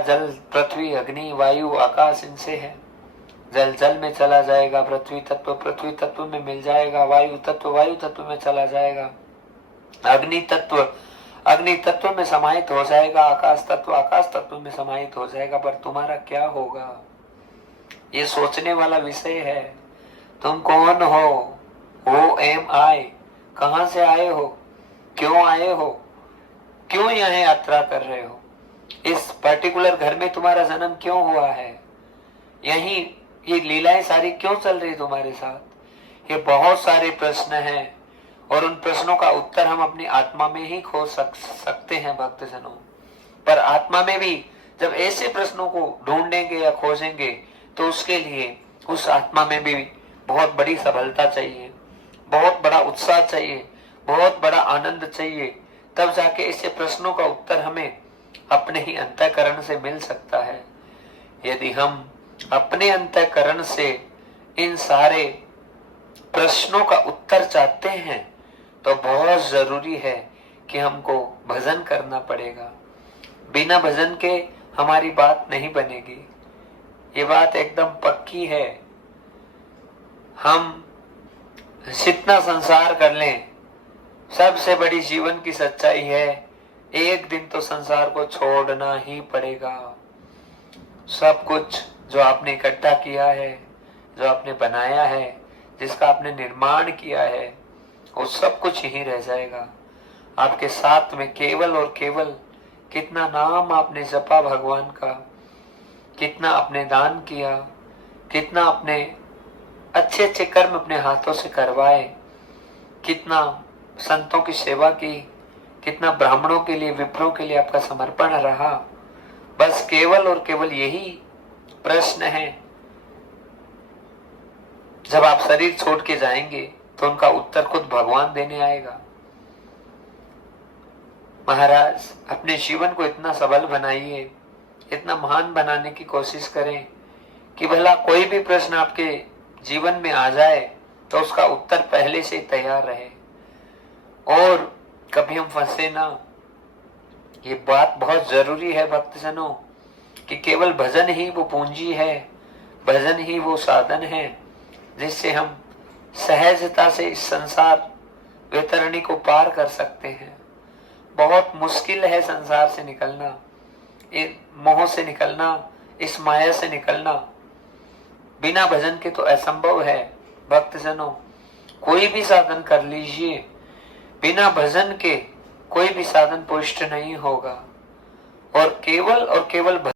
जल, पृथ्वी, अग्नि, वायु, आकाश इनसे है। जल जल में चला जाएगा, पृथ्वी तत्व में मिल जाएगा, वायु तत्व में चला जाएगा, अग्नि तत्व में समाहित हो जाएगा, आकाश तत्व में समाहित हो जाएगा। पर तुम्हारा क्या होगा, ये सोचने वाला विषय है। तुम कौन हो? हु एम आई? कहां से आए हो? क्यों आए हो? क्यों यहाँ यात्रा कर रहे हो? इस पर्टिकुलर घर में तुम्हारा जन्म क्यों हुआ है? यही ये लीलाएं सारी क्यों चल रही तुम्हारे साथ? ये बहुत सारे प्रश्न हैं और उन प्रश्नों का उत्तर हम अपनी आत्मा में ही खोज सकते हैं भक्तजनों। पर आत्मा में भी जब ऐसे प्रश्नों को ढूंढेंगे या खोजेंगे तो उसके लिए उस आत्मा में भी बहुत बड़ी सफलता चाहिए, बहुत बड़ा उत्साह चाहिए, बहुत बड़ा आनंद चाहिए। तब जाके ऐसे प्रश्नों का उत्तर हमें अपने ही अंतःकरण से मिल सकता है। यदि हम अपने अंतःकरण से इन सारे प्रश्नों का उत्तर चाहते हैं तो बहुत जरूरी है कि हमको भजन करना पड़ेगा। बिना भजन के हमारी बात नहीं बनेगी, ये बात एकदम पक्की है। हम जितना संसार कर लें, सबसे बड़ी जीवन की सच्चाई है एक दिन तो संसार को छोड़ना ही पड़ेगा। सब कुछ जो आपने इकट्ठा किया है, जो आपने बनाया है, जिसका आपने निर्माण किया है, वो सब कुछ यहीं रह जाएगा। आपके साथ में केवल और केवल कितना नाम आपने जपा भगवान का, कितना आपने दान किया, कितना आपने अच्छे अच्छे कर्म अपने हाथों से करवाए, कितना संतों की सेवा की, कितना ब्राह्मणों के लिए, विप्रों के लिए आपका समर्पण रहा। बस केवल और केवल यही प्रश्न है। जब आप शरीर छोड़ के जाएंगे तो उनका उत्तर खुद भगवान देने आएगा। महाराज, अपने जीवन को इतना सबल बनाइए, इतना महान बनाने की कोशिश करें कि भला कोई भी प्रश्न आपके जीवन में आ जाए तो उसका उत्तर पहले से तैयार रहे और कभी हम फंसे ना। ये बात बहुत जरूरी है भक्तजनों कि केवल भजन ही वो पूंजी है, भजन ही वो साधन है जिससे हम सहजता से इस संसार वैतरणी को पार कर सकते हैं। बहुत मुश्किल है संसार से निकलना, इस मोह से निकलना, इस माया से निकलना। बिना भजन के तो असंभव है भक्तजनों। कोई भी साधन कर लीजिए, बिना भजन के कोई भी साधन पुष्ट नहीं होगा। और केवल